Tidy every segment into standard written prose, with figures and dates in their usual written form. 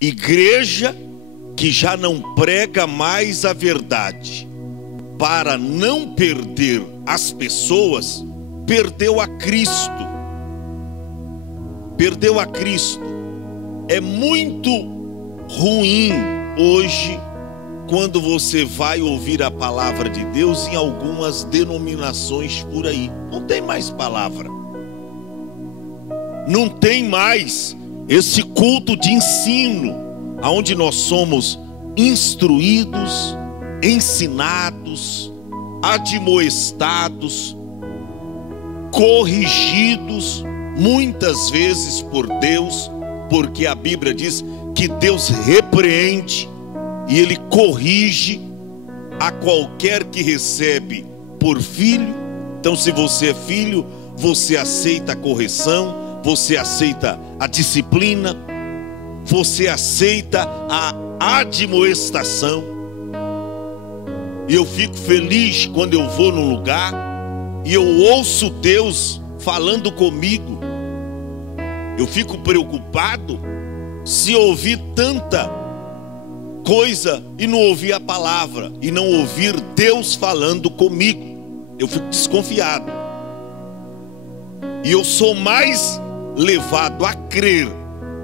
igreja que já não prega mais a verdade, para não perder as pessoas, perdeu a Cristo. Perdeu a Cristo. É muito ruim hoje quando você vai ouvir a palavra de Deus em algumas denominações por aí. Não tem mais palavra. Não tem mais esse culto de ensino, onde nós somos instruídos, ensinados, admoestados, corrigidos, muitas vezes por Deus, porque a Bíblia diz que Deus repreende e Ele corrige a qualquer que recebe por filho. Então, se você é filho, você aceita a correção, você aceita a disciplina, você aceita a admoestação. E eu fico feliz quando eu vou num lugar e eu ouço Deus falando comigo. Eu fico preocupado se ouvir tanta coisa e não ouvir a palavra, e não ouvir Deus falando comigo. Eu fico desconfiado. E eu sou mais levado a crer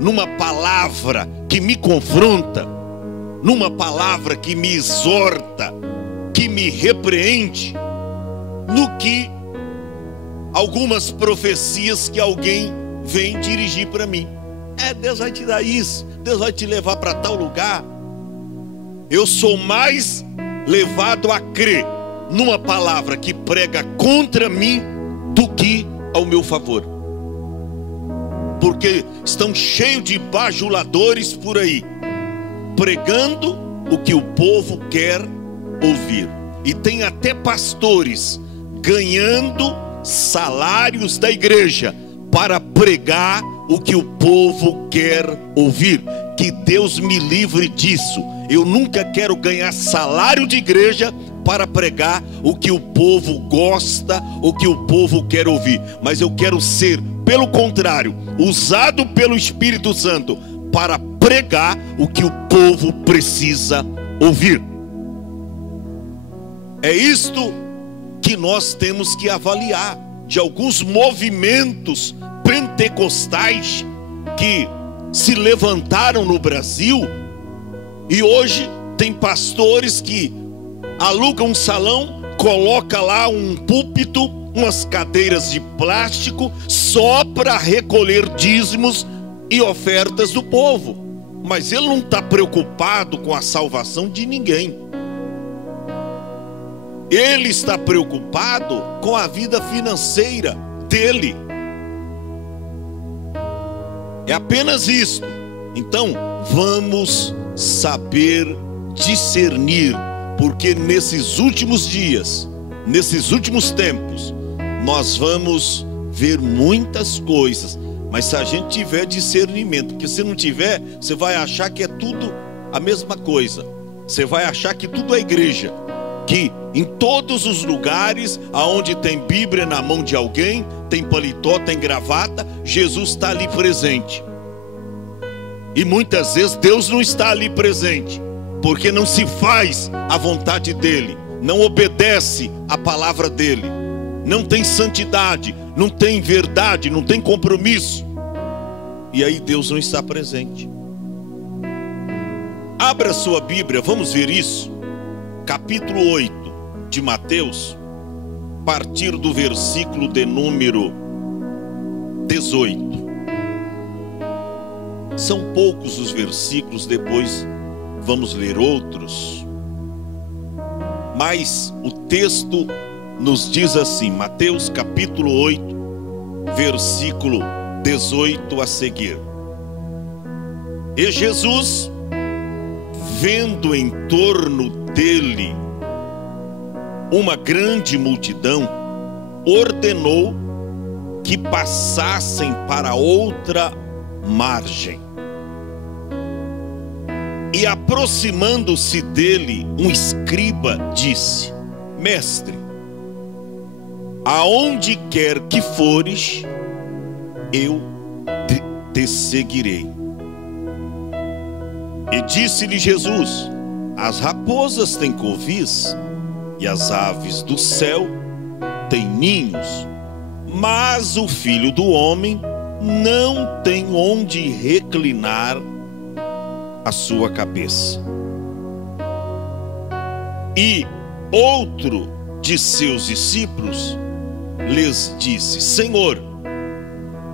numa palavra que me confronta, numa palavra que me exorta, que me repreende, no que algumas profecias que alguém vem dirigir para mim. Deus vai te dar isso, Deus vai te levar para tal lugar. Eu sou mais levado a crer numa palavra que prega contra mim do que ao meu favor. Porque estão cheios de bajuladores por aí, pregando o que o povo quer ouvir. E tem até pastores ganhando salários da igreja para pregar o que o povo quer ouvir. Que Deus me livre disso. Eu nunca quero ganhar salário de igreja para pregar o que o povo gosta, o que o povo quer ouvir. Mas eu quero ser, pelo contrário, usado pelo Espírito Santo para pregar o que o povo precisa ouvir. É isto que nós temos que avaliar de alguns movimentos pentecostais que se levantaram no Brasil, e hoje tem pastores que alugam um salão, coloca lá um púlpito, umas cadeiras de plástico, só para recolher dízimos e ofertas do povo. Mas ele não está preocupado com a salvação de ninguém. Ele está preocupado com a vida financeira dele. É apenas isso. Então, vamos saber discernir, porque nesses últimos dias, nesses últimos tempos, nós vamos ver muitas coisas. Mas se a gente tiver discernimento, porque se não tiver, você vai achar que é tudo a mesma coisa. Você vai achar que tudo é igreja, que em todos os lugares aonde tem Bíblia na mão de alguém, tem paletó, tem gravata, Jesus está ali presente. E muitas vezes Deus não está ali presente, porque não se faz a vontade dele, não obedece a palavra dele, não tem santidade, não tem verdade, não tem compromisso. E aí Deus não está presente. Abra sua Bíblia, vamos ver isso. Capítulo 8 de Mateus, a partir do versículo de número 18. São poucos os versículos, depois vamos ler outros. Mas o texto nos diz assim, Mateus capítulo 8, versículo 18 a seguir. E Jesus, vendo em torno dele uma grande multidão, ordenou que passassem para outra margem. E aproximando-se dele, um escriba disse: Mestre, aonde quer que fores, eu te seguirei. E disse-lhe Jesus: as raposas têm covis, e as aves do céu têm ninhos, mas o Filho do Homem não tem onde reclinar a sua cabeça. E outro de seus discípulos lhes disse: Senhor,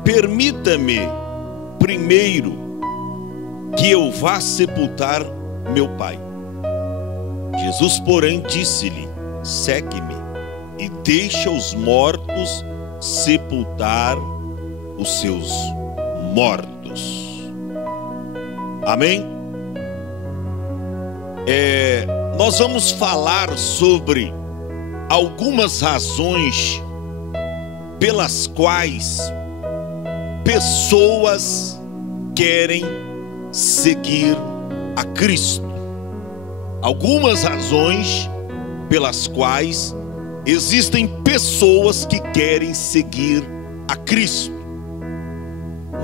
permita-me primeiro que eu vá sepultar meu pai. Jesus, porém, disse-lhe: segue-me e deixa os mortos sepultar os seus mortos. Amém? Nós vamos falar sobre algumas razões pelas quais pessoas querem seguir a Cristo. Algumas razões pelas quais existem pessoas que querem seguir a Cristo.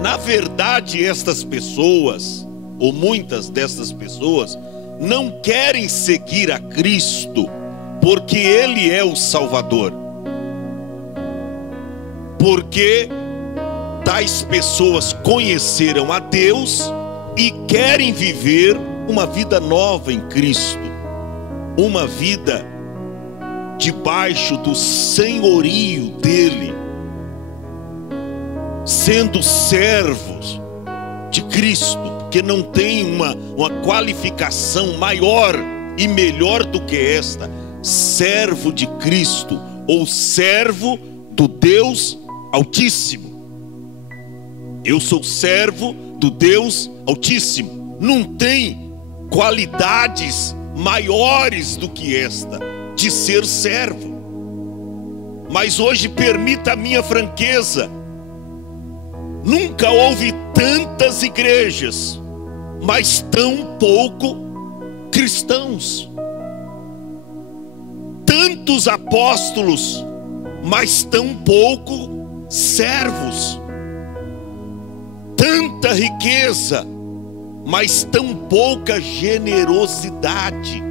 Na verdade, estas pessoas, ou muitas destas pessoas, não querem seguir a Cristo porque Ele é o Salvador. Porque tais pessoas conheceram a Deus e querem viver uma vida nova em Cristo, uma vida debaixo do senhorio dele, sendo servos de Cristo, porque não tem uma qualificação maior e melhor do que esta: servo de Cristo, ou servo do Deus Altíssimo. Eu sou servo do Deus Altíssimo. Não tem qualidades maiores do que esta, de ser servo. Mas hoje, permita a minha franqueza, nunca houve tantas igrejas, mas tão pouco cristãos. Tantos apóstolos, mas tão pouco servos. Tanta riqueza, mas tão pouca generosidade.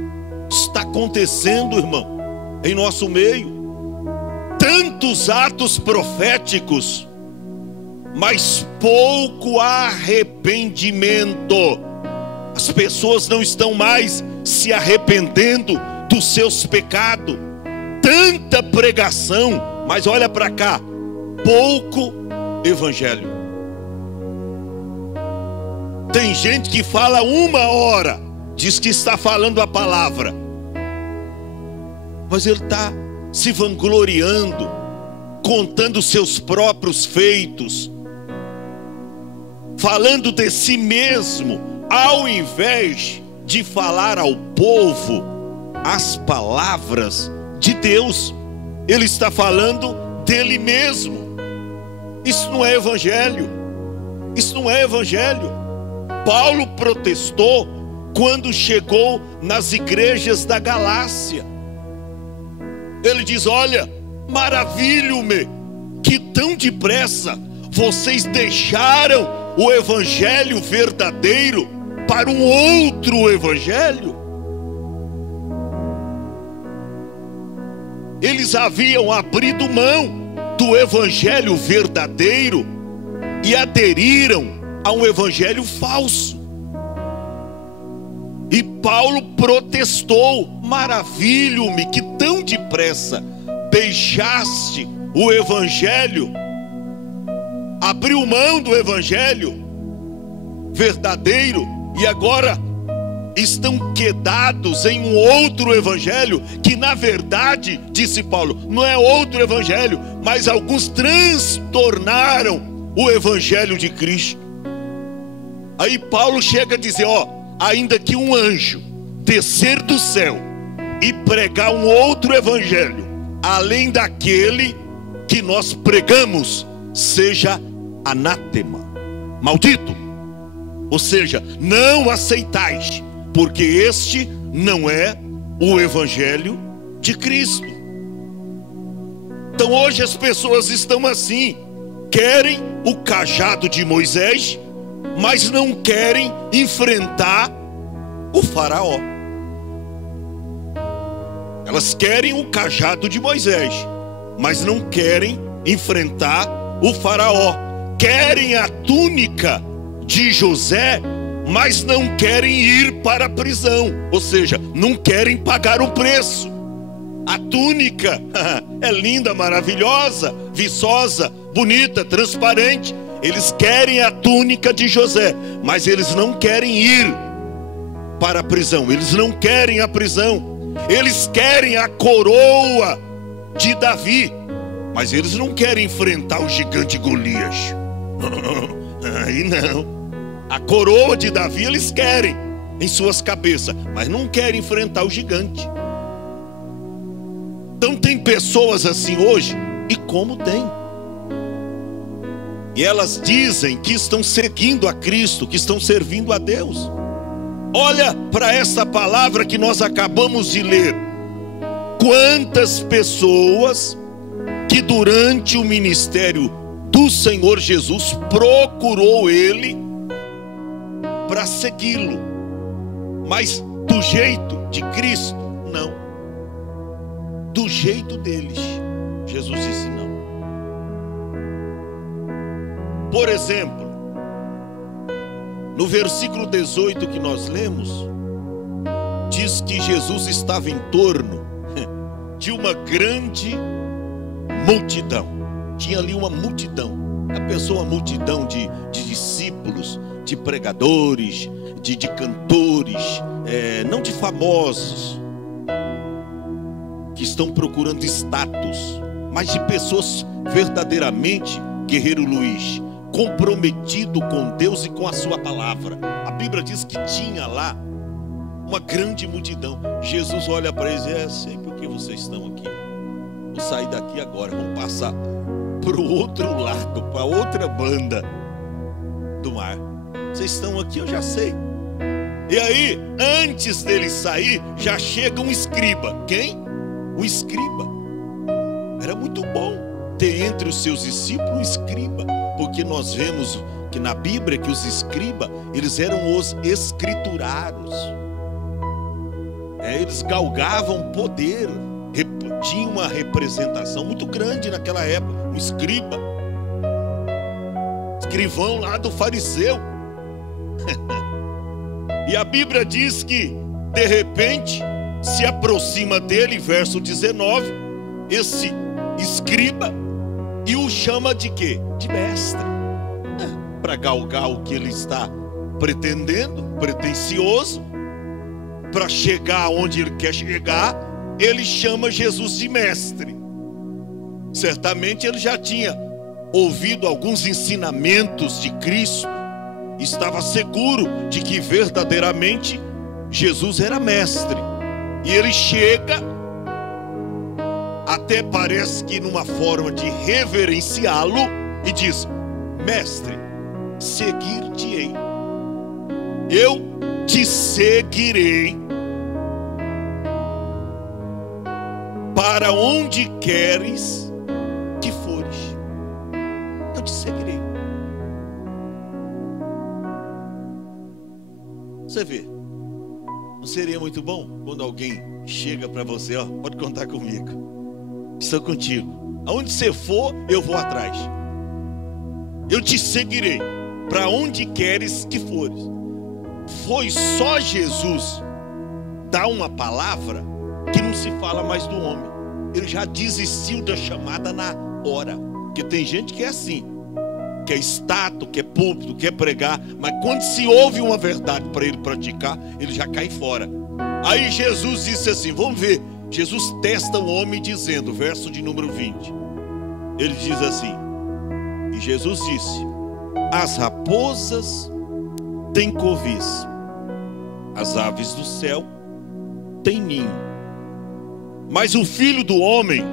Está acontecendo, irmão, em nosso meio. Tantos atos proféticos, mas pouco arrependimento. As pessoas não estão mais se arrependendo dos seus pecados. Tanta pregação, mas olha para cá, pouco evangelho. Tem gente que fala 1 hora, diz que está falando a palavra, mas ele está se vangloriando, contando seus próprios feitos, falando de si mesmo, ao invés de falar ao povo as palavras de Deus. Ele está falando dele mesmo. Isso não é evangelho. Isso não é evangelho. Paulo protestou quando chegou nas igrejas da Galácia. Ele diz: olha, maravilho-me que tão depressa vocês deixaram o evangelho verdadeiro para um outro evangelho. Eles haviam abrido mão do evangelho verdadeiro e aderiram a um evangelho falso. E Paulo protestou: maravilho-me que tão depressa deixaste o evangelho, abriu mão do evangelho verdadeiro e agora estão quedados em um outro evangelho, que na verdade, disse Paulo, não é outro evangelho, mas alguns transtornaram o evangelho de Cristo. Aí Paulo chega a dizer: ó, ainda que um anjo descer do céu e pregar um outro evangelho, além daquele que nós pregamos, seja anátema, maldito. Ou seja, não aceitais, porque este não é o evangelho de Cristo. Então hoje as pessoas estão assim, querem o cajado de Moisés, mas não querem enfrentar Faraó. Elas querem o cajado de Moisés, mas não querem enfrentar o Faraó. Querem a túnica de José, mas não querem ir para a prisão. Ou seja, não querem pagar o preço. A túnica é linda, maravilhosa, viçosa, bonita, transparente. Eles querem a túnica de José, mas eles não querem ir para a prisão. Eles não querem a prisão. Eles querem a coroa de Davi, mas eles não querem enfrentar o gigante Golias. Aí não. A coroa de Davi eles querem em suas cabeças, mas não querem enfrentar o gigante. Então tem pessoas assim hoje, e como tem. E elas dizem que estão seguindo a Cristo, que estão servindo a Deus. Olha para essa palavra que nós acabamos de ler. Quantas pessoas que durante o ministério do Senhor Jesus procurou Ele para segui-lo, mas do jeito de Cristo, não. Do jeito deles, Jesus disse não. Por exemplo, no versículo 18 que nós lemos, diz que Jesus estava em torno de uma grande multidão. Tinha ali uma multidão. A pessoa, uma multidão de discípulos, de pregadores, de cantores, não de famosos, que estão procurando status, mas de pessoas verdadeiramente, guerreiro Luiz, comprometido com Deus e com a sua palavra. A Bíblia diz que tinha lá uma grande multidão. Jesus olha para eles e diz: sei por que vocês estão aqui. Vou sair daqui agora, vamos passar para o outro lado, para outra banda do mar. Vocês estão aqui, eu já sei. E aí, antes dele sair, já chega um escriba. Quem? O escriba. Era muito bom ter entre os seus discípulos um escriba, porque nós vemos que na Bíblia que os escribas, eles eram os escriturários. Eles galgavam poder, tinha uma representação muito grande naquela época. Um escriba, escrivão lá do fariseu. E a Bíblia diz que de repente se aproxima dele, verso 19, esse escriba, e o chama de quê? De mestre. Para galgar o que ele está pretendendo, pretensioso, para chegar onde ele quer chegar, ele chama Jesus de mestre. Certamente ele já tinha ouvido alguns ensinamentos de Cristo, estava seguro de que verdadeiramente Jesus era mestre. E ele chega, até parece que numa forma de reverenciá-lo, e diz: mestre, seguir-te-ei. Eu te seguirei para onde queres que fores. Eu te seguirei. Você vê, não seria muito bom quando alguém chega para você: ó, pode contar comigo, estou contigo, aonde você for eu vou atrás, eu te seguirei para onde queres que fores. Foi só Jesus dar uma palavra que não se fala mais do homem. Ele já desistiu da chamada na hora. Porque tem gente que é assim, quer status, quer púlpito, quer pregar, mas quando se ouve uma verdade para ele praticar, ele já cai fora. Aí Jesus disse assim, vamos ver, Jesus testa o homem dizendo, verso de número 20, ele diz assim, e Jesus disse: as raposas têm covis, as aves do céu têm ninho, mas o filho do homem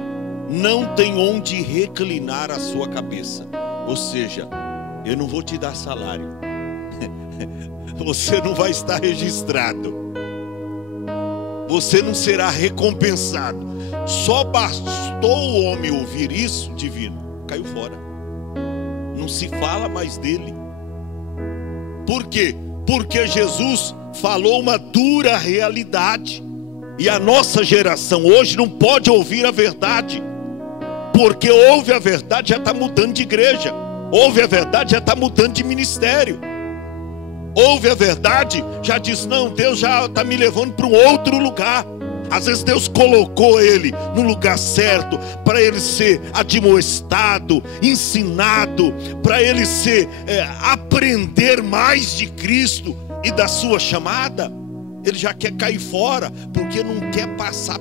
não tem onde reclinar a sua cabeça. Ou seja, eu não vou te dar salário, você não vai estar registrado, você não será recompensado. Só bastou o homem ouvir isso, divino, caiu fora. Não se fala mais dele. Por quê? Porque Jesus falou uma dura realidade. E a nossa geração hoje não pode ouvir a verdade, porque ouve a verdade, já está mudando de igreja. Ouve a verdade, já está mudando de ministério. Ouve a verdade, já diz: não, Deus já está me levando para um outro lugar. Às vezes Deus colocou ele no lugar certo, para ele ser admoestado, ensinado, para ele aprender mais de Cristo e da sua chamada. Ele já quer cair fora, porque não quer passar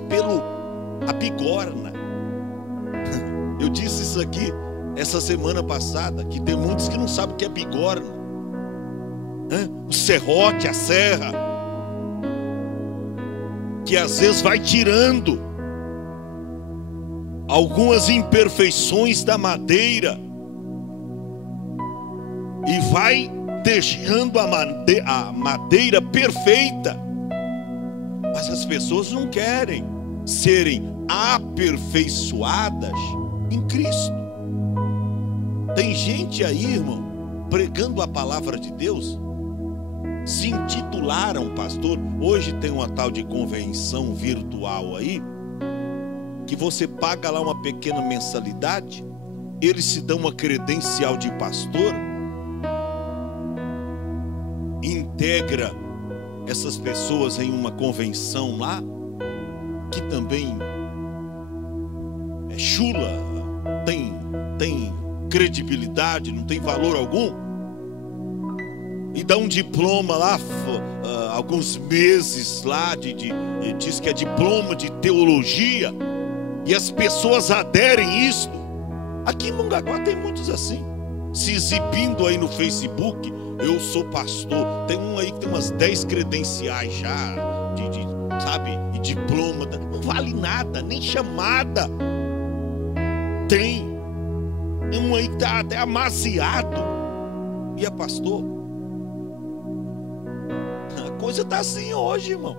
a bigorna. Eu disse isso aqui essa semana passada, que tem muitos que não sabem o que é bigorna. O serrote, a serra, que às vezes vai tirando algumas imperfeições da madeira e vai deixando a madeira perfeita. Mas as pessoas não querem serem aperfeiçoadas em Cristo. Tem gente aí, irmão, pregando a palavra de Deus, se intitularam pastor. Hoje tem uma tal de convenção virtual aí, que você paga lá uma pequena mensalidade, eles se dão uma credencial de pastor, integra essas pessoas em uma convenção lá, que também é chula, tem credibilidade, não tem valor algum, e dá um diploma lá, alguns meses lá, diz que é diploma de teologia, e as pessoas aderem isto. Aqui em Mongaguá tem muitos assim, se exibindo aí no Facebook: eu sou pastor. Tem um aí que tem umas 10 credenciais já, sabe, e diploma, não vale nada, nem chamada tem. Um aí que está até amaciado e é pastor. A coisa está assim hoje, irmão.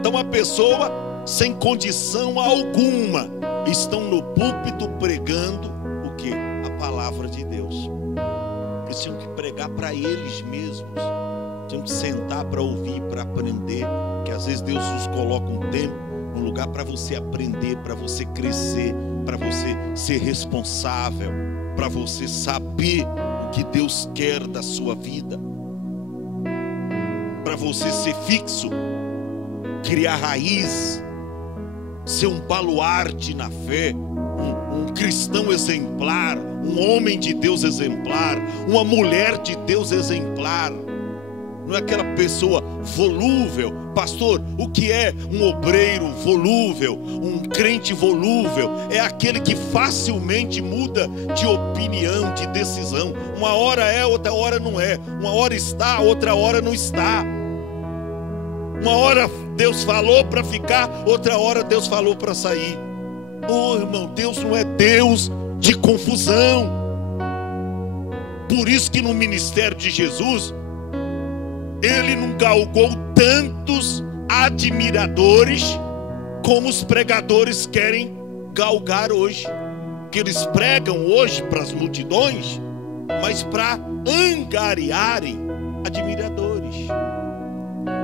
Então a pessoa sem condição alguma estão no púlpito pregando o quê? A palavra de Deus. Eles tinham que pregar para eles mesmos, tinham que sentar para ouvir, para aprender. Que às vezes Deus nos coloca um tempo, um lugar para você aprender, para você crescer, para você ser responsável, para você saber o que Deus quer da sua vida, para você ser fixo, criar raiz, ser um baluarte na fé, um cristão exemplar, um homem de Deus exemplar, uma mulher de Deus exemplar. Não é aquela pessoa volúvel. Pastor, o que é um obreiro volúvel, um crente volúvel? É aquele que facilmente muda de opinião, de decisão. Uma hora é, outra hora não é. Uma hora está, outra hora não está. Uma hora Deus falou para ficar, outra hora Deus falou para sair. Oh, irmão, Deus não é Deus de confusão. Por isso que no ministério de Jesus, Ele não galgou tantos admiradores como os pregadores querem galgar hoje. Que eles pregam hoje para as multidões, mas para angariarem admiradores,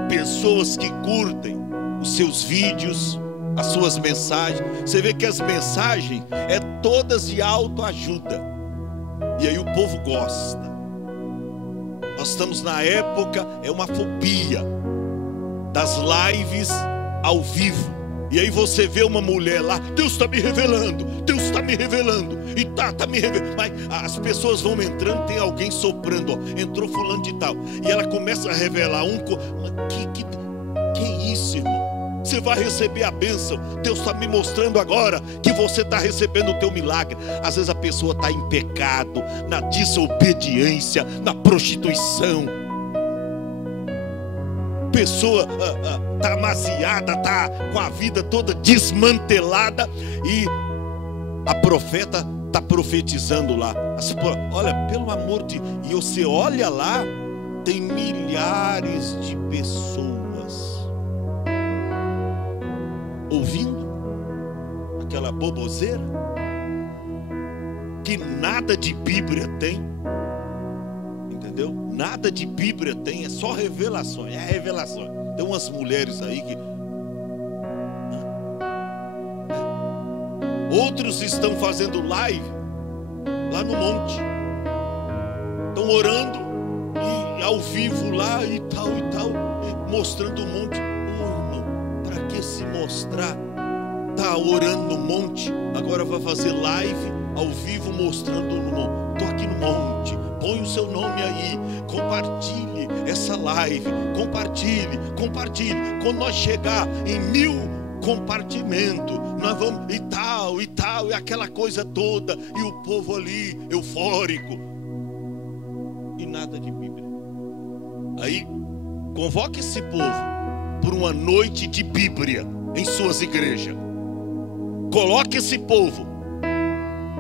pessoas que curtem os seus vídeos, as suas mensagens. Você vê que as mensagens é todas de autoajuda, e aí o povo gosta. Nós estamos na época, é uma fobia das lives ao vivo. E aí você vê uma mulher lá: Deus está me revelando, Deus está me revelando, e tá me revelando. Mas as pessoas vão entrando, tem alguém soprando, ó, entrou fulano de tal, e ela começa a revelar que isso, irmão? Você vai receber a bênção. Deus está me mostrando agora que você está recebendo o teu milagre. Às vezes a pessoa está em pecado, na desobediência, na prostituição. Pessoa está amaziada, está com a vida toda desmantelada, e a profeta está profetizando lá. Olha, pelo amor de Deus, e você olha lá, tem milhares de pessoas ouvindo aquela boboseira que nada de Bíblia tem, entendeu? Nada de Bíblia tem, é só revelações. É revelações. Tem umas mulheres aí que... Outros estão fazendo live lá no monte. Estão orando e ao vivo lá e tal, mostrando o monte. Oh, irmão, para que se mostrar? Tá orando no monte, agora vai fazer live ao vivo mostrando no monte. Estou aqui no monte, põe o seu nome aí, compartilhe essa live, compartilhe. Quando nós chegar em 1000 compartimentos, nós vamos e tal, e aquela coisa toda, e o povo ali, eufórico, e nada de Bíblia. Aí, convoque esse povo por uma noite de Bíblia em suas igrejas. Coloque esse povo,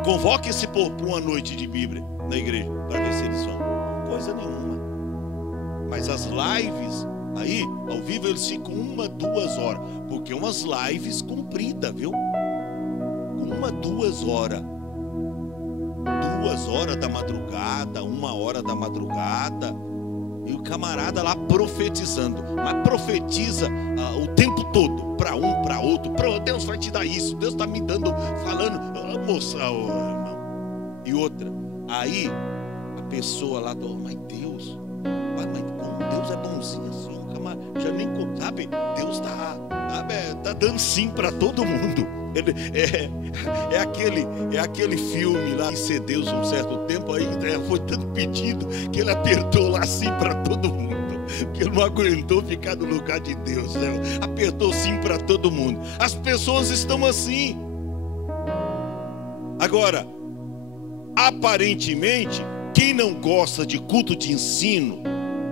convoque esse povo para uma noite de Bíblia na igreja, para ver se eles vão. Coisa nenhuma. Mas as lives aí, ao vivo, eles ficam 1, 2 horas, porque umas lives compridas, viu? 1, 2 horas. 2 horas da madrugada, 1 hora da madrugada. E o camarada lá profetizando. Mas profetiza o tempo todo, para um, para outro. Deus vai te dar isso, Deus está me dando, falando. Moça, irmão. E outra, aí a pessoa lá, mas Deus, mas como Deus é bonzinho assim, o camarada já nem sabe, Deus tá dando sim para todo mundo. É aquele filme lá, Ser Deus um certo tempo, aí foi tanto pedido que ele apertou lá sim para todo mundo, porque ele não aguentou ficar no lugar de Deus, né? Apertou sim para todo mundo. As pessoas estão assim. Agora, aparentemente, quem não gosta de culto de ensino,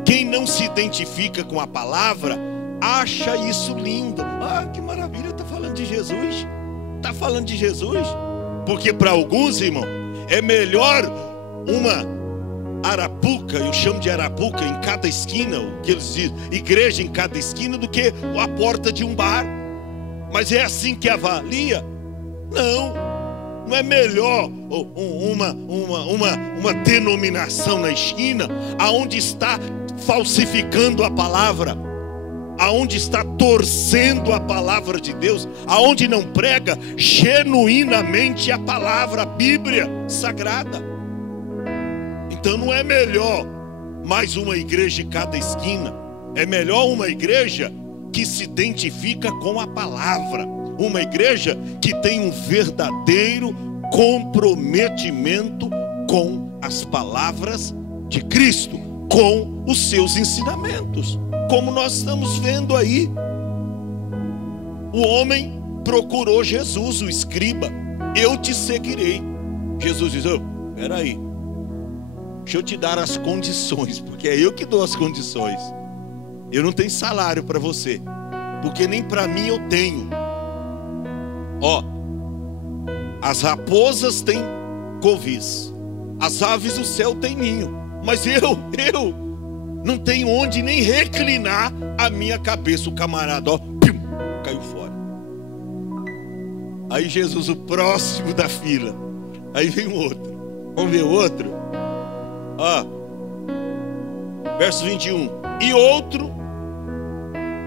quem não se identifica com a palavra, acha isso lindo. Ah, que maravilha, está falando de Jesus. Está falando de Jesus. Porque para alguns, irmão, é melhor uma arapuca, eu chamo de arapuca, em cada esquina, o que eles dizem, igreja em cada esquina, do que a porta de um bar. Mas é assim que avalia? Não é melhor uma denominação na esquina, aonde está falsificando a palavra, aonde está torcendo a palavra de Deus, aonde não prega genuinamente a palavra, a Bíblia Sagrada. Então não é melhor mais uma igreja em cada esquina, é melhor uma igreja que se identifica com a palavra, uma igreja que tem um verdadeiro comprometimento com as palavras de Cristo, com os seus ensinamentos, como nós estamos vendo aí. O homem procurou Jesus, o escriba. Eu te seguirei. Jesus diz: peraí, deixa eu te dar as condições, porque é eu que dou as condições. Eu não tenho salário para você, porque nem para mim eu tenho. As raposas têm covis, as aves do céu têm ninho, mas eu não tenho onde nem reclinar a minha cabeça. O camarada, caiu fora. Aí Jesus, o próximo da fila. Aí vem o outro. Vamos ver o outro? Verso 21. E outro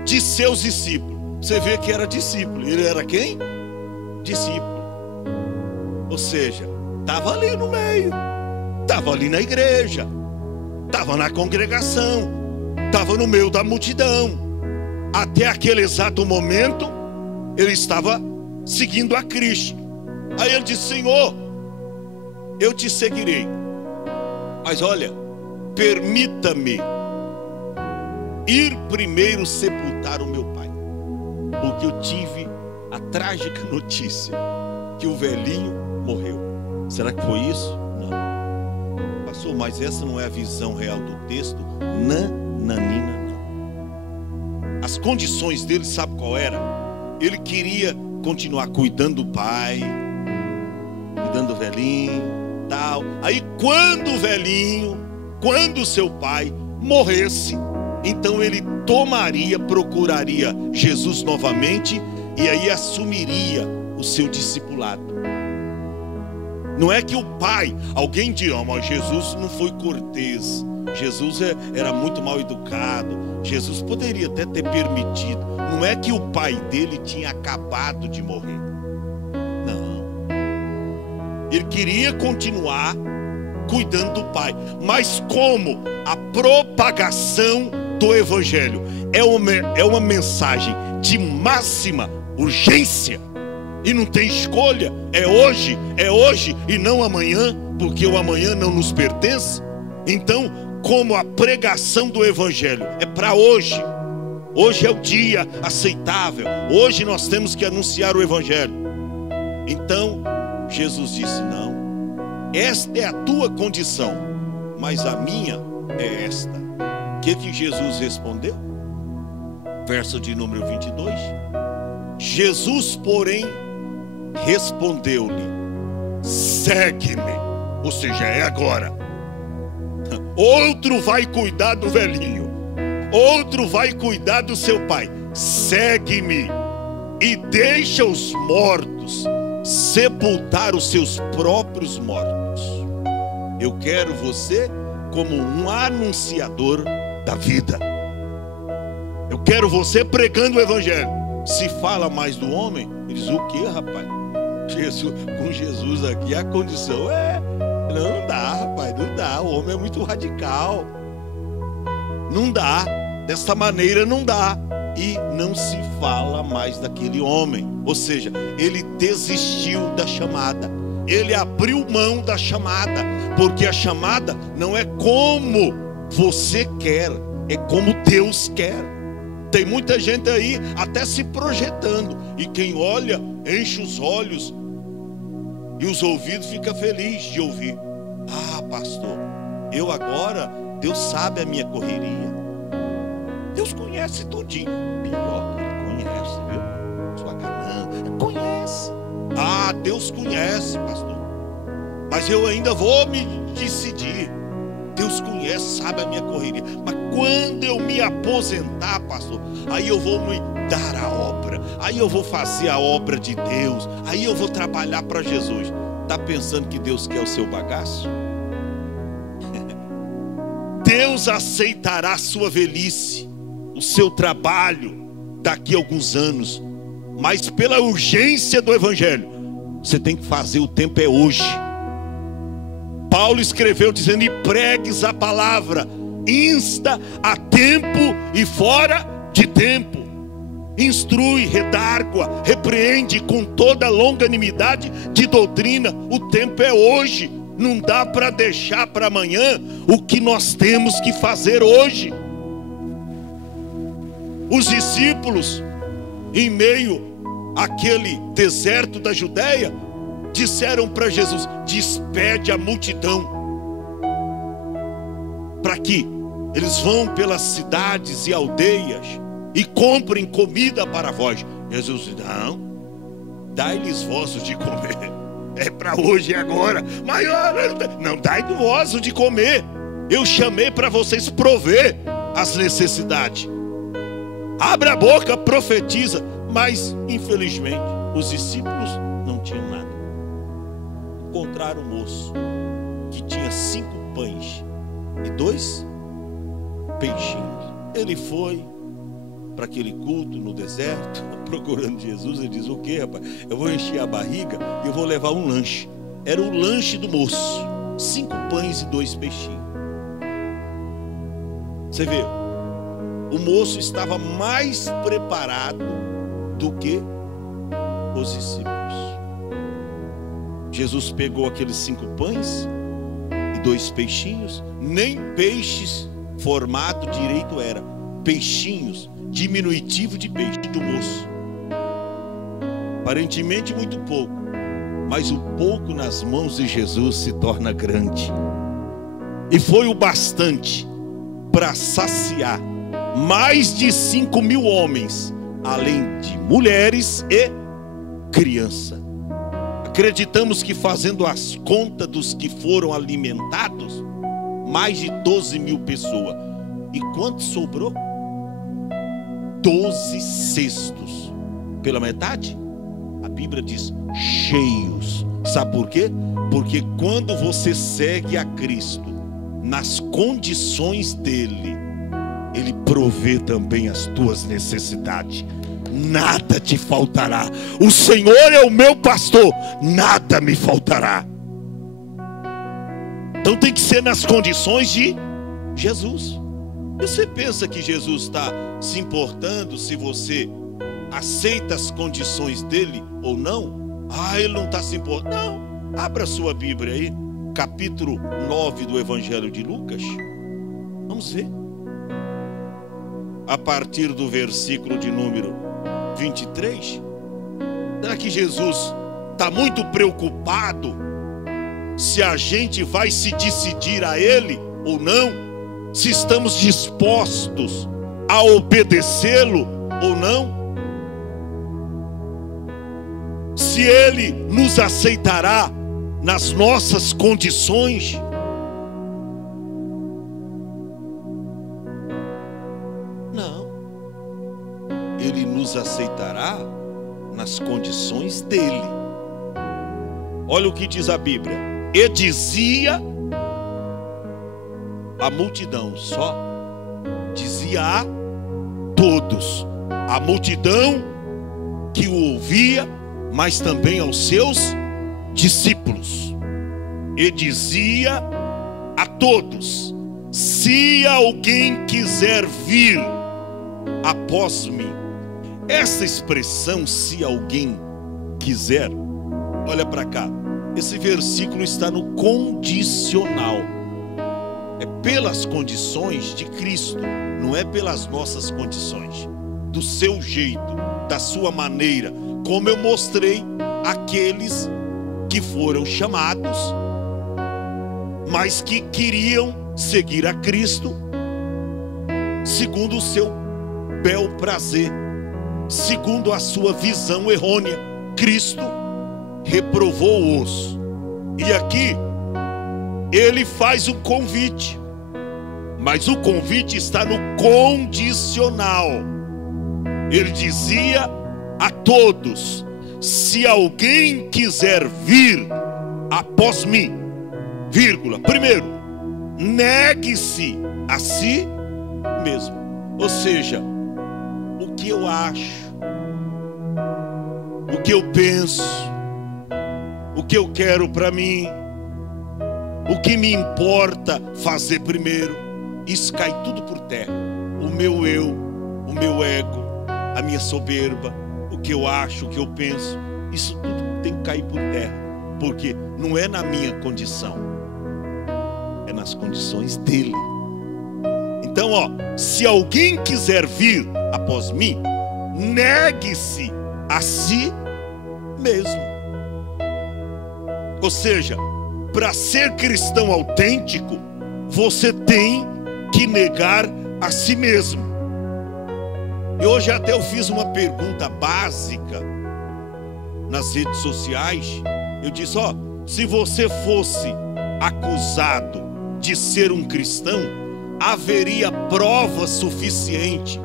de seus discípulos. Você vê que era discípulo. Ele era quem? Discípulo. Ou seja, estava ali no meio, estava ali na igreja, estava na congregação, estava no meio da multidão. Até aquele exato momento, ele estava seguindo a Cristo. Aí ele disse: Senhor, eu te seguirei, mas olha, permita-me ir primeiro sepultar o meu pai, porque eu tive a trágica notícia que o velhinho morreu. Será que foi isso? Não. Pastor, mas essa não é a visão real do texto? Nananina, não. As condições dele, sabe qual era? Ele queria continuar cuidando do pai, cuidando do velhinho, tal. Aí quando o velhinho, quando o seu pai morresse, então ele procuraria Jesus novamente, e aí assumiria o seu discipulado. Não é que o pai, alguém diz: mas Jesus não foi cortês, Jesus era muito mal educado. Jesus poderia até ter permitido. Não é que o pai dele tinha acabado de morrer. Não. Ele queria continuar cuidando do pai. Mas como a propagação do evangelho é uma mensagem de máxima urgência, e não tem escolha, é hoje e não amanhã, porque o amanhã não nos pertence. Então, como a pregação do evangelho é para hoje, hoje é o dia aceitável, hoje nós temos que anunciar o evangelho. Então Jesus disse: não, esta é a tua condição, mas a minha é esta. O que Jesus respondeu? Verso de número 22. Jesus, porém, respondeu-lhe: segue-me. Ou seja, é agora. Outro vai cuidar do velhinho, outro vai cuidar do seu pai. Segue-me e deixa os mortos sepultar os seus próprios mortos. Eu quero você como um anunciador da vida. Eu quero você pregando o evangelho. Se fala mais do homem, ele diz: o que, rapaz? Com Jesus aqui a condição não dá, rapaz, não dá. O homem é muito radical. Não dá, dessa maneira não dá. E não se fala mais daquele homem. Ou seja, ele desistiu da chamada. Ele abriu mão da chamada. Porque a chamada não é como você quer, é como Deus quer. Tem muita gente aí até se projetando, e quem olha enche os olhos e os ouvidos, fica feliz de ouvir: ah, pastor, eu agora, Deus sabe a minha correria, Deus conhece tudinho. Pior que Ele conhece, viu? Sua canã, conhece. Ah, Deus conhece, pastor, mas eu ainda vou me decidir. Deus conhece, sabe a minha correria, mas quando eu me aposentar, pastor, aí eu vou me dar a obra, aí eu vou fazer a obra de Deus, aí eu vou trabalhar para Jesus. Está pensando que Deus quer o seu bagaço? Deus aceitará a sua velhice, o seu trabalho daqui a alguns anos, mas pela urgência do evangelho, você tem que fazer, o tempo é hoje. Paulo escreveu dizendo: e pregues a palavra, insta a tempo e fora de tempo, instrui, redargua, repreende com toda longanimidade de doutrina. O tempo é hoje, não dá para deixar para amanhã o que nós temos que fazer hoje. Os discípulos, em meio àquele deserto da Judéia, disseram para Jesus: despede a multidão, para que eles vão pelas cidades e aldeias e comprem comida para vós. Jesus disse: não, dai-lhes vós de comer. É para hoje e agora. Mas não, dai-lhes vós de comer. Eu chamei para vocês prover as necessidades. Abre a boca, profetiza. Mas infelizmente os discípulos não tinham nada. Encontraram um moço que tinha 5 pães e 2 peixinhos. Ele foi para aquele culto no deserto, procurando Jesus. Ele diz: o que, rapaz? Eu vou encher a barriga e eu vou levar um lanche. Era o lanche do moço: 5 pães e 2 peixinhos. Você vê, o moço estava mais preparado do que os discípulos. Jesus pegou aqueles 5 pães e 2 peixinhos. Nem peixes formado direito era, peixinhos, diminutivo de peixe, do moço. Aparentemente muito pouco, mas o pouco nas mãos de Jesus se torna grande. E foi o bastante para saciar mais de 5.000 homens, além de mulheres e criança. Acreditamos que, fazendo as contas dos que foram alimentados, mais de 12.000 pessoas. E quanto sobrou? 12 cestos. Pela metade? A Bíblia diz cheios. Sabe por quê? Porque quando você segue a Cristo, nas condições dele, ele provê também as tuas necessidades. Nada te faltará. O Senhor é o meu pastor, nada me faltará. Então tem que ser nas condições de Jesus. Você pensa que Jesus está se importando se você aceita as condições dele ou não? Ele não está se importando. Não. Abra sua Bíblia aí, capítulo 9 do Evangelho de Lucas. Vamos ver. A partir do versículo de número 23. Será que Jesus está muito preocupado se a gente vai se decidir a ele ou não? Se estamos dispostos a obedecê-lo ou não? Se ele nos aceitará nas nossas condições? Não. Ele nos aceitará nas condições dele. Olha o que diz a Bíblia. E dizia a multidão, só dizia a todos, a multidão que o ouvia, mas também aos seus discípulos. E dizia a todos: se alguém quiser vir após mim. Essa expressão, se alguém quiser, olha para cá, esse versículo está no condicional. É pelas condições de Cristo, não é pelas nossas condições, do seu jeito, da sua maneira, como eu mostrei aqueles que foram chamados, mas que queriam seguir a Cristo segundo o seu bel prazer, segundo a sua visão errônea. Cristo reprovou-os. E aqui ele faz um convite, mas o convite está no condicional. Ele dizia a todos: se alguém quiser vir após mim, vírgula, primeiro, negue-se a si mesmo. Ou seja, o que eu acho, o que eu penso, o que eu quero para mim, o que me importa fazer primeiro, isso cai tudo por terra. O meu eu, o meu ego, a minha soberba, o que eu acho, o que eu penso, isso tudo tem que cair por terra, porque não é na minha condição, é nas condições dele. Então, se alguém quiser vir após mim, negue-se a si mesmo. Ou seja, para ser cristão autêntico, você tem que negar a si mesmo. E hoje até eu fiz uma pergunta básica nas redes sociais. Eu disse: se você fosse acusado de ser um cristão, haveria prova suficiente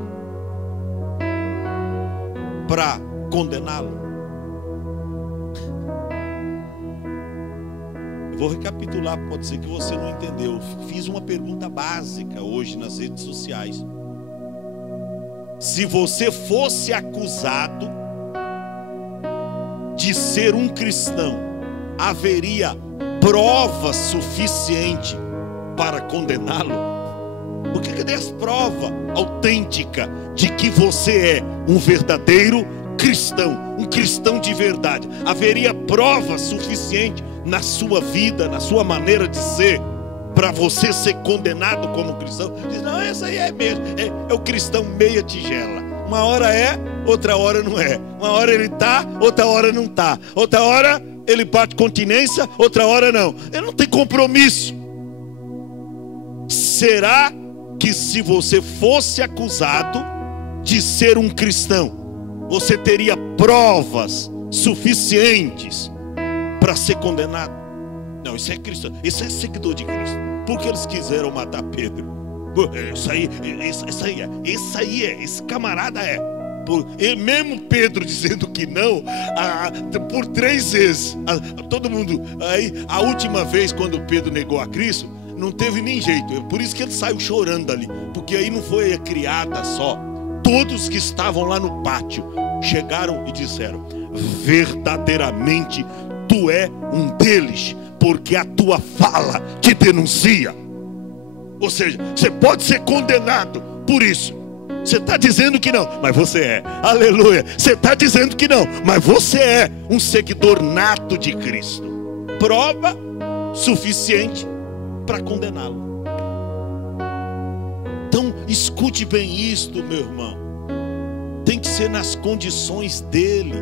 para condená-lo? Eu vou recapitular, pode ser que você não entendeu. Eu fiz uma pergunta básica hoje nas redes sociais. Se você fosse acusado de ser um cristão, haveria prova suficiente para condená-lo? Porque cadê as provas autênticas de que você é um verdadeiro cristão, um cristão de verdade? Haveria prova suficiente na sua vida, na sua maneira de ser, para você ser condenado como cristão? Diz: não, essa aí é mesmo, é o cristão meia tigela. Uma hora é, outra hora não é. Uma hora ele está, outra hora não está. Outra hora ele bate continência, outra hora não. Ele não tem compromisso. Será que se você fosse acusado de ser um cristão, você teria provas suficientes para ser condenado? Não, isso é cristão, isso é seguidor de Cristo. Porque eles quiseram matar Pedro. Esse camarada é. Mesmo Pedro dizendo que não, por 3 vezes, todo mundo. Aí, a última vez, quando Pedro negou a Cristo, não teve nem jeito. Por isso que ele saiu chorando dali. Porque aí não foi a criada só. Todos que estavam lá no pátio chegaram e disseram: verdadeiramente tu é um deles, porque a tua fala te denuncia. Ou seja, você pode ser condenado por isso. Você está dizendo que não, mas você é. Aleluia. Você está dizendo que não, mas você é um seguidor nato de Cristo. Prova suficiente para condená-lo. Então escute bem isto, meu irmão. Tem que ser nas condições dele.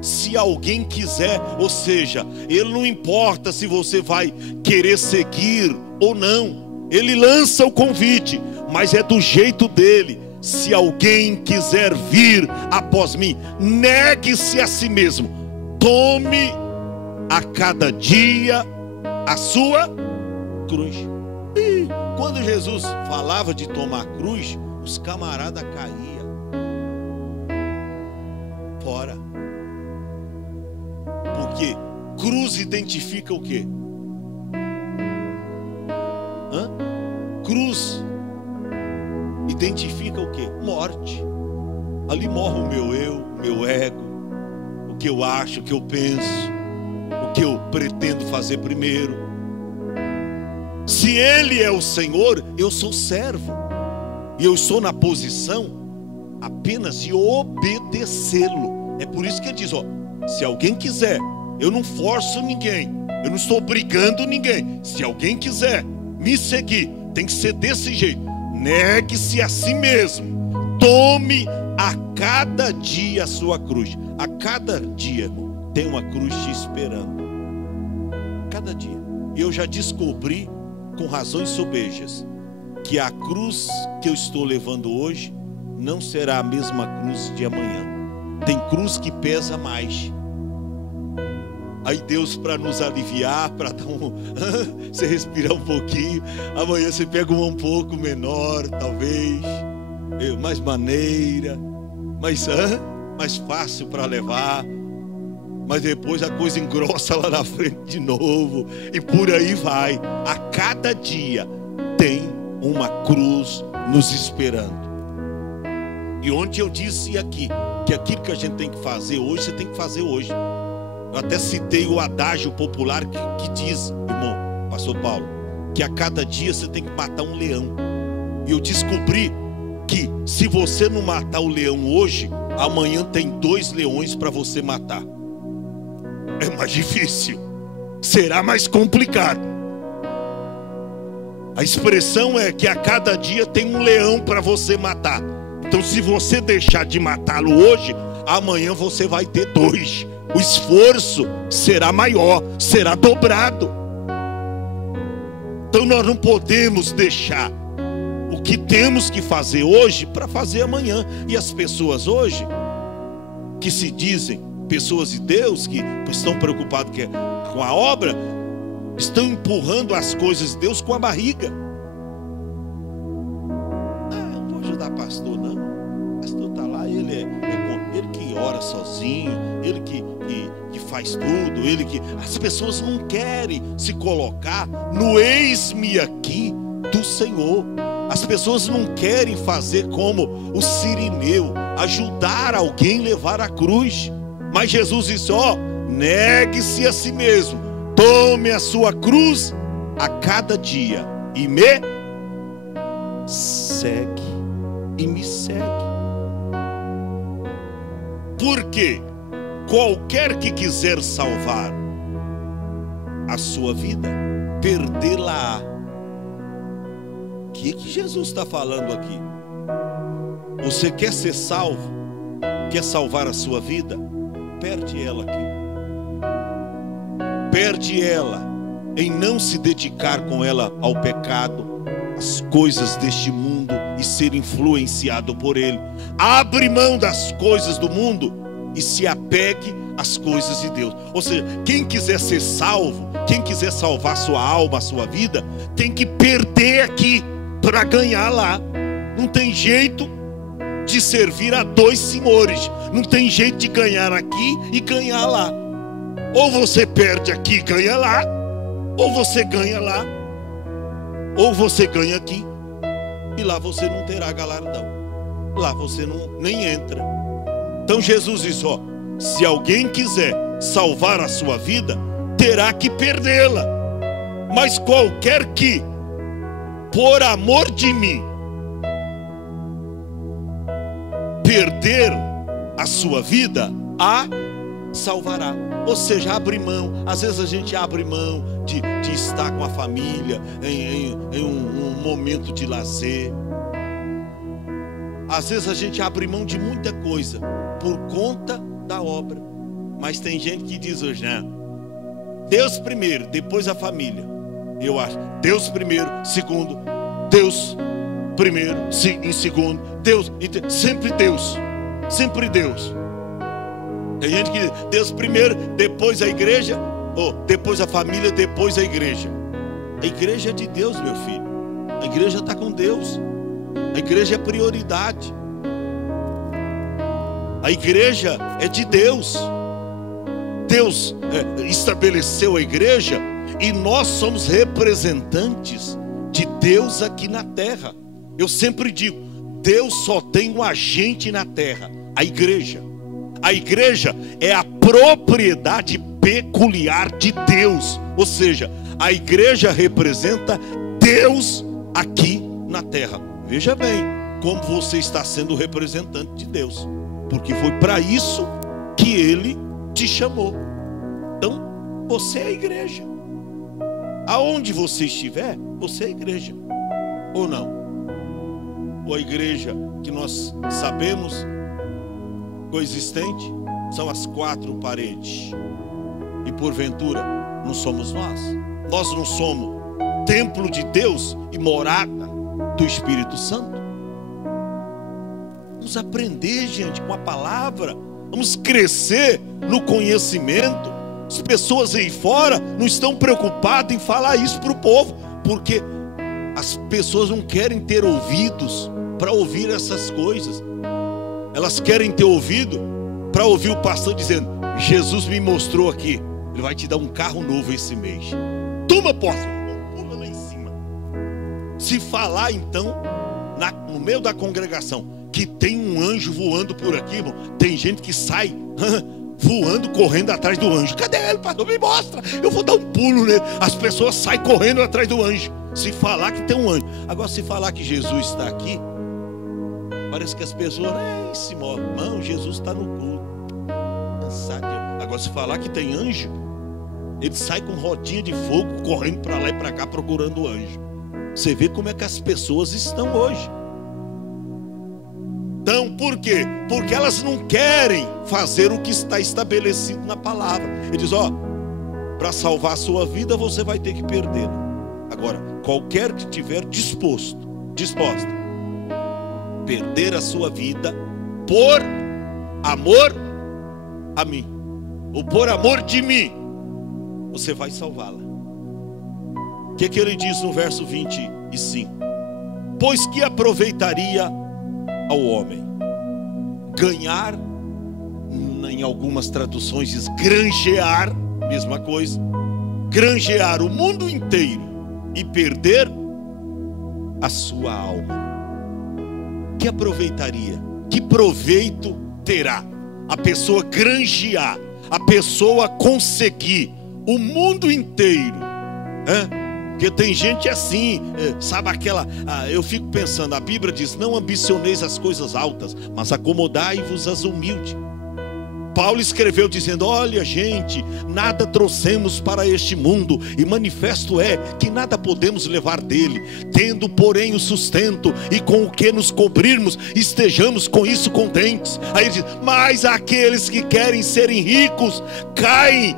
Se alguém quiser, ou seja, ele não importa se você vai querer seguir ou não. Ele lança o convite, mas é do jeito dele. Se alguém quiser vir após mim, negue-se a si mesmo. Tome a cada dia a sua cruz. E quando Jesus falava de tomar a cruz, os camaradas caíam fora. Porque cruz identifica o quê? Cruz identifica o quê? Morte. Ali morre o meu eu, o meu ego, o que eu acho, o que eu penso, o que eu pretendo fazer primeiro. Se Ele é o Senhor, eu sou servo. E eu estou na posição apenas de obedecê-lo. É por isso que ele diz, ó, se alguém quiser, eu não forço ninguém, eu não estou obrigando ninguém. Se alguém quiser me seguir, tem que ser desse jeito. Negue-se a si mesmo. Tome a cada dia a sua cruz. A cada dia tem uma cruz te esperando. Cada dia. E eu já descobri, com razões sobejas, que a cruz que eu estou levando hoje não será a mesma cruz de amanhã. Tem cruz que pesa mais. Aí Deus, para nos aliviar, para dar você respirar um pouquinho, amanhã você pega uma um pouco menor, talvez, mais maneira, mais fácil para levar, mas depois a coisa engrossa lá na frente de novo, e por aí vai. A cada dia tem uma cruz nos esperando. E ontem eu disse aqui, que aquilo que a gente tem que fazer hoje, você tem que fazer hoje. Eu até citei o adágio popular que diz, irmão, pastor Paulo, que a cada dia você tem que matar um leão. E eu descobri que se você não matar o leão hoje, amanhã tem 2 leões para você matar. É mais difícil, será mais complicado. A expressão é que a cada dia tem um leão para você matar. Então se você deixar de matá-lo hoje, amanhã você vai ter 2. O esforço será maior, será dobrado. Então nós não podemos deixar o que temos que fazer hoje para fazer amanhã. E as pessoas hoje, que se dizem pessoas de Deus, que estão preocupadas com a obra, estão empurrando as coisas de Deus com a barriga. Não vou ajudar pastor não. O pastor está lá, ele que ora sozinho, ele que faz tudo, ele que... As pessoas não querem se colocar no eis-me aqui do Senhor. As pessoas não querem fazer como o sirineu, ajudar alguém a levar a cruz. Mas Jesus disse, ó, negue-se a si mesmo, tome a sua cruz a cada dia e me segue, e me segue. Porque qualquer que quiser salvar a sua vida, perdê-la-á. O que Jesus está falando aqui? Você quer ser salvo? Quer salvar a sua vida? Perde ela aqui. Perde ela em não se dedicar com ela ao pecado, às coisas deste mundo e ser influenciado por ele. Abre mão das coisas do mundo e se apegue às coisas de Deus. Ou seja, quem quiser ser salvo, quem quiser salvar sua alma, a sua vida, tem que perder aqui para ganhar lá. Não tem jeito de servir a 2 senhores. Não tem jeito de ganhar aqui e ganhar lá. Ou você perde aqui e ganha lá, ou você ganha lá. Ou você ganha aqui, e lá você não terá galardão. Lá você nem entra. Então Jesus diz, ó, se alguém quiser salvar a sua vida, terá que perdê-la. Mas qualquer que, por amor de mim, perder a sua vida, a salvará. Ou seja, abre mão. Às vezes a gente abre mão de estar com a família em um momento de lazer. Às vezes a gente abre mão de muita coisa por conta da obra. Mas tem gente que diz hoje, né? Deus primeiro, depois a família. Eu acho, Deus primeiro, segundo, Deus primeiro, em segundo, Deus, sempre Deus, sempre Deus. Tem gente que diz, Deus primeiro, depois a igreja, ou depois a família, depois a igreja. A igreja é de Deus, meu filho. A igreja está com Deus. A igreja é prioridade. A igreja é de Deus. Deus estabeleceu a igreja e nós somos representantes de Deus aqui na terra. Eu sempre digo, Deus só tem um agente na terra, a igreja. A igreja é a propriedade peculiar de Deus. Ou seja, a igreja representa Deus aqui na terra. Veja bem como você está sendo representante de Deus, porque foi para isso que Ele te chamou. Então, você é a igreja. Aonde você estiver, você é a igreja. Ou não? Ou a igreja que nós sabemos coexistente são as quatro paredes. E porventura não somos nós. Nós não somos templo de Deus e morada do Espírito Santo. Vamos aprender, gente, com a palavra. Vamos crescer no conhecimento. As pessoas aí fora não estão preocupadas em falar isso para o povo, porque as pessoas não querem ter ouvidos para ouvir essas coisas. Elas querem ter ouvido para ouvir o pastor dizendo, Jesus me mostrou aqui, ele vai te dar um carro novo esse mês. Toma, pastor, pula lá em cima. Se falar então no meio da congregação que tem um anjo voando por aqui, irmão, tem gente que sai voando, correndo atrás do anjo. Cadê ele, pastor? Me mostra, eu vou dar um pulo nele. As pessoas saem correndo atrás do anjo. Se falar que tem um anjo. Agora, se falar que Jesus está aqui, parece que as pessoas nem se movem. Não, Jesus está no culto. Agora, se falar que tem anjo, ele sai com rodinha de fogo, correndo para lá e para cá, procurando o anjo. Você vê como é que as pessoas estão hoje. Então, por quê? Porque elas não querem fazer o que está estabelecido na palavra. Ele diz, ó, para salvar a sua vida, você vai ter que perder. Agora, qualquer que estiver disposta, perder a sua vida por amor a mim, ou por amor de mim, você vai salvá-la. O que ele diz no verso 25? Pois que aproveitaria ao homem ganhar, em algumas traduções diz granjear, mesma coisa, granjear o mundo inteiro e perder a sua alma. Que aproveitaria? Que proveito terá a pessoa granjear, a pessoa conseguir o mundo inteiro, Porque tem gente assim, sabe aquela, eu fico pensando, a Bíblia diz, não ambicioneis as coisas altas, mas acomodai-vos às humildes. Paulo escreveu dizendo, olha gente, nada trouxemos para este mundo, e manifesto é que nada podemos levar dele, tendo porém o sustento, e com o que nos cobrirmos, estejamos com isso contentes. Aí ele diz, mas aqueles que querem serem ricos, caem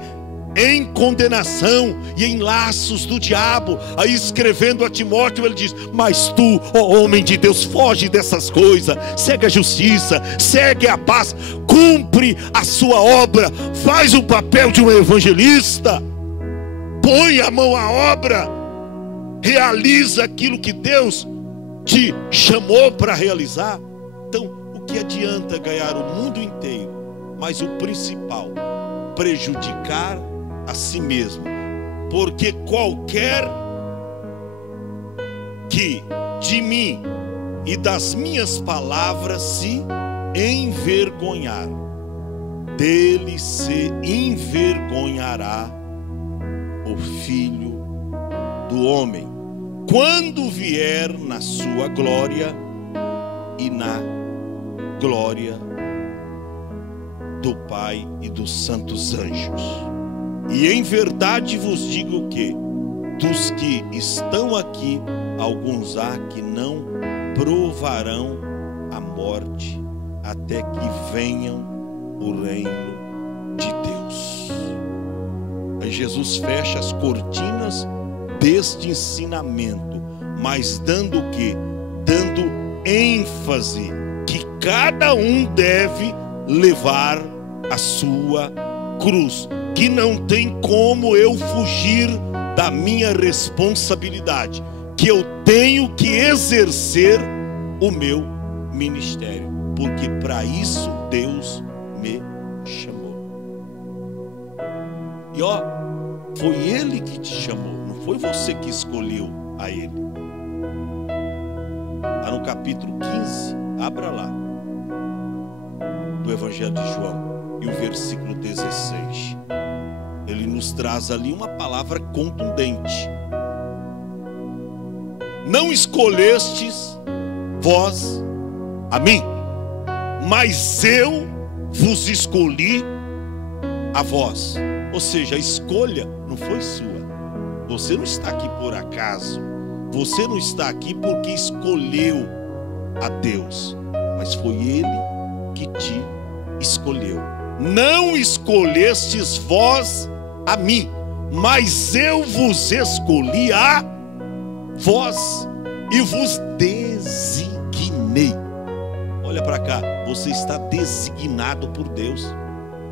em condenação e em laços do diabo. Aí escrevendo a Timóteo ele diz, mas tu, ó homem de Deus, foge dessas coisas, segue a justiça, segue a paz, cumpre a sua obra, faz o papel de um evangelista, põe a mão à obra, realiza aquilo que Deus te chamou para realizar. Então, o que adianta ganhar o mundo inteiro, mas o principal, prejudicar a si mesmo? Porque qualquer que de mim e das minhas palavras se envergonhar, dele se envergonhará o Filho do Homem, quando vier na sua glória e na glória do Pai e dos santos anjos. E em verdade vos digo que dos que estão aqui, alguns há que não provarão a morte até que venham o reino de Deus. Aí Jesus fecha as cortinas deste ensinamento, mas dando o quê? Dando ênfase que cada um deve levar a sua cruz, que não tem como eu fugir da minha responsabilidade, que eu tenho que exercer o meu ministério, porque para isso Deus me chamou. E ó, foi Ele que te chamou, não foi você que escolheu a Ele. Está no capítulo 15, abra lá, do Evangelho de João, e o versículo 16. Ele nos traz ali uma palavra contundente. Não escolhestes vós a mim, mas eu vos escolhi a vós. Ou seja, a escolha não foi sua. Você não está aqui por acaso. Você não está aqui porque escolheu a Deus, mas foi Ele que te escolheu. Não escolhestes vós a mim, mas eu vos escolhi a vós e vos designei. Olha para cá, você está designado por Deus.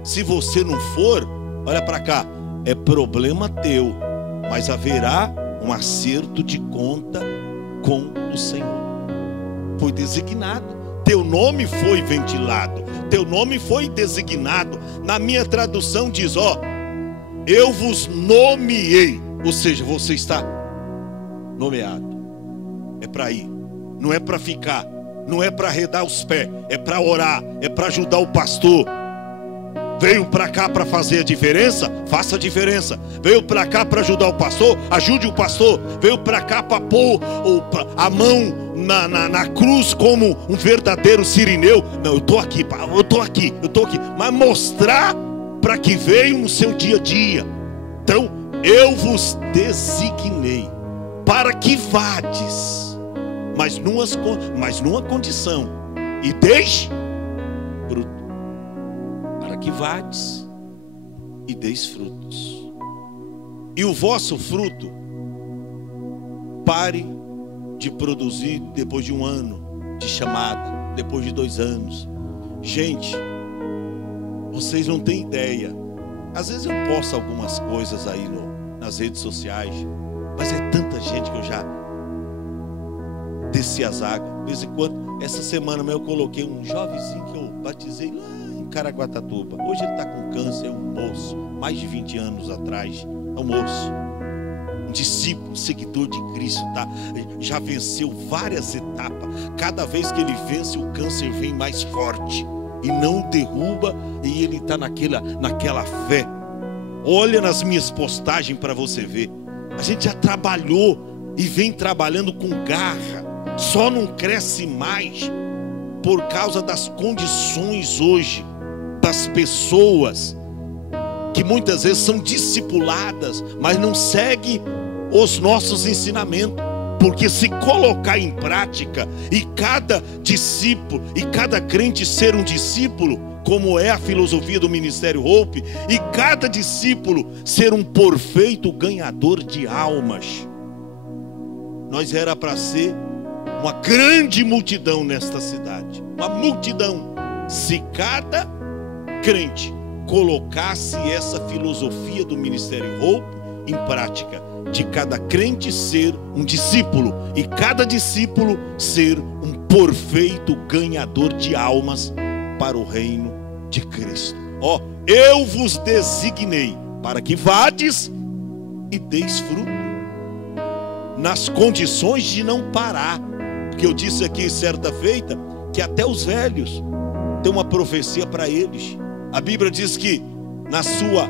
Se você não for, olha para cá, é problema teu, mas haverá um acerto de conta com o Senhor. Foi designado, teu nome foi ventilado, teu nome foi designado. Na minha tradução diz, ó, eu vos nomeei, ou seja, você está nomeado. É para ir, não é para ficar, não é para arredar os pés, é para orar, é para ajudar o pastor. Veio para cá para fazer a diferença? Faça a diferença. Veio para cá para ajudar o pastor? Ajude o pastor. Veio para cá para pôr a mão na cruz como um verdadeiro sirineu? Não, eu estou aqui, eu estou aqui. Mas mostrar para que veio no seu dia a dia. Então, eu vos designei para que vades, mas numa condição, e deixe fruto. Para que vades e deis frutos, e o vosso fruto pare de produzir depois de um ano de chamada, depois de 2 anos. Gente, vocês não têm ideia. Às vezes eu posto algumas coisas aí nas redes sociais, mas é tanta gente que eu já desci as águas. De vez em quando, essa semana eu coloquei um jovenzinho que eu batizei lá em Caraguatatuba. Hoje ele está com câncer, é um moço, mais de 20 anos atrás, é um moço, um discípulo, seguidor de Cristo, tá? Já venceu várias etapas. Cada vez que ele vence, o câncer vem mais forte e não derruba, e ele está naquela fé. Olha nas minhas postagens para você ver. A gente já trabalhou e vem trabalhando com garra, só não cresce mais por causa das condições hoje das pessoas, que muitas vezes são discipuladas, mas não seguem os nossos ensinamentos. Porque se colocar em prática, e cada discípulo e cada crente ser um discípulo, como é a filosofia do Ministério Hope, e cada discípulo ser um perfeito ganhador de almas, nós era para ser uma grande multidão nesta cidade, uma multidão. Se cada crente colocasse essa filosofia do Ministério Hope em prática, de cada crente ser um discípulo e cada discípulo ser um perfeito ganhador de almas para o reino de Cristo. Ó, eu vos designei para que vades e deis fruto. nas condições de não parar. Porque eu disse aqui certa feita que até os velhos tem uma profecia para eles. A Bíblia diz que na sua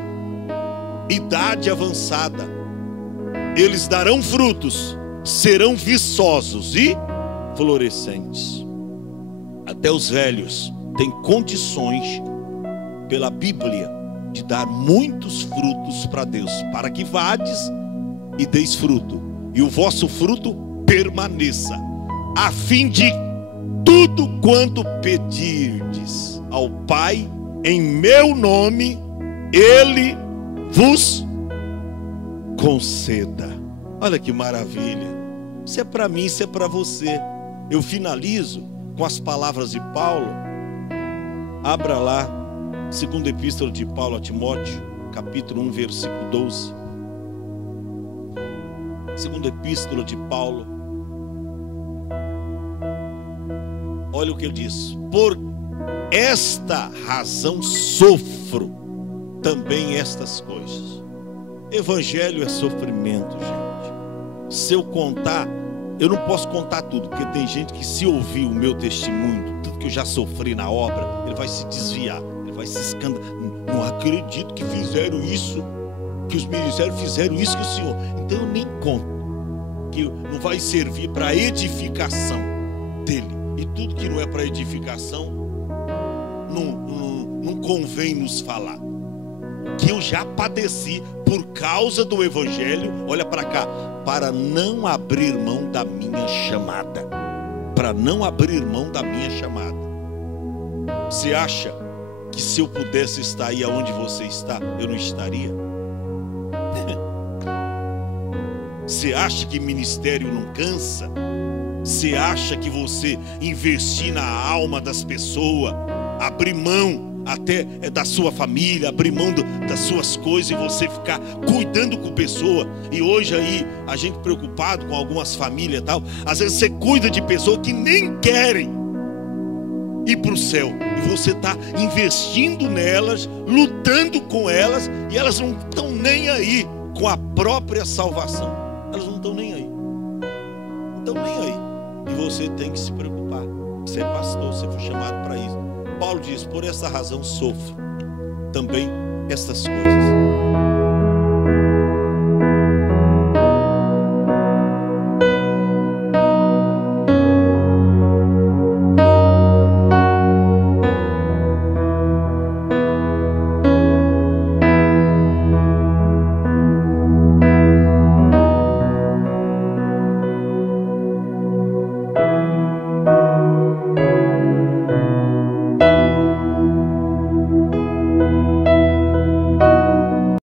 idade avançada eles darão frutos, serão viçosos e florescentes. Até os velhos têm condições pela Bíblia de dar muitos frutos para Deus, para que vades e deis fruto, e o vosso fruto permaneça, a fim de tudo quanto pedirdes ao Pai em meu nome, Ele vos conceda. Olha que maravilha. Isso é para mim, isso é para você. Eu finalizo com as palavras de Paulo. Abra lá, segunda epístola de Paulo a Timóteo, capítulo 1, versículo 12. Segunda epístola de Paulo. Olha o que ele diz: por esta razão sofro também estas coisas. Evangelho é sofrimento, gente. Se eu contar, eu não posso contar tudo, porque tem gente que, se ouvir o meu testemunho, tudo que eu já sofri na obra, ele vai se desviar, ele vai se escandalizar. Não acredito que fizeram isso, que os ministérios fizeram isso, que o Senhor. Então eu nem conto, que não vai servir para edificação dele. E tudo que não é para edificação, não convém nos falar. Que eu já padeci por causa do Evangelho, olha para cá, para não abrir mão da minha chamada. Para não abrir mão da minha chamada. Você acha que se eu pudesse estar aí aonde você está, eu não estaria? Você acha que ministério não cansa? Você acha que você investir na alma das pessoas, abrir mão até da sua família, abrir mão das suas coisas e você ficar cuidando com pessoa? E hoje aí, a gente preocupado com algumas famílias e tal, às vezes você cuida de pessoas que nem querem ir para o céu, e você está investindo nelas, lutando com elas, e elas não estão nem aí com a própria salvação. Elas não estão nem aí. Não estão nem aí. E você tem que se preocupar. Você é pastor, você foi chamado para isso. Paulo diz: por essa razão sofro também estas coisas.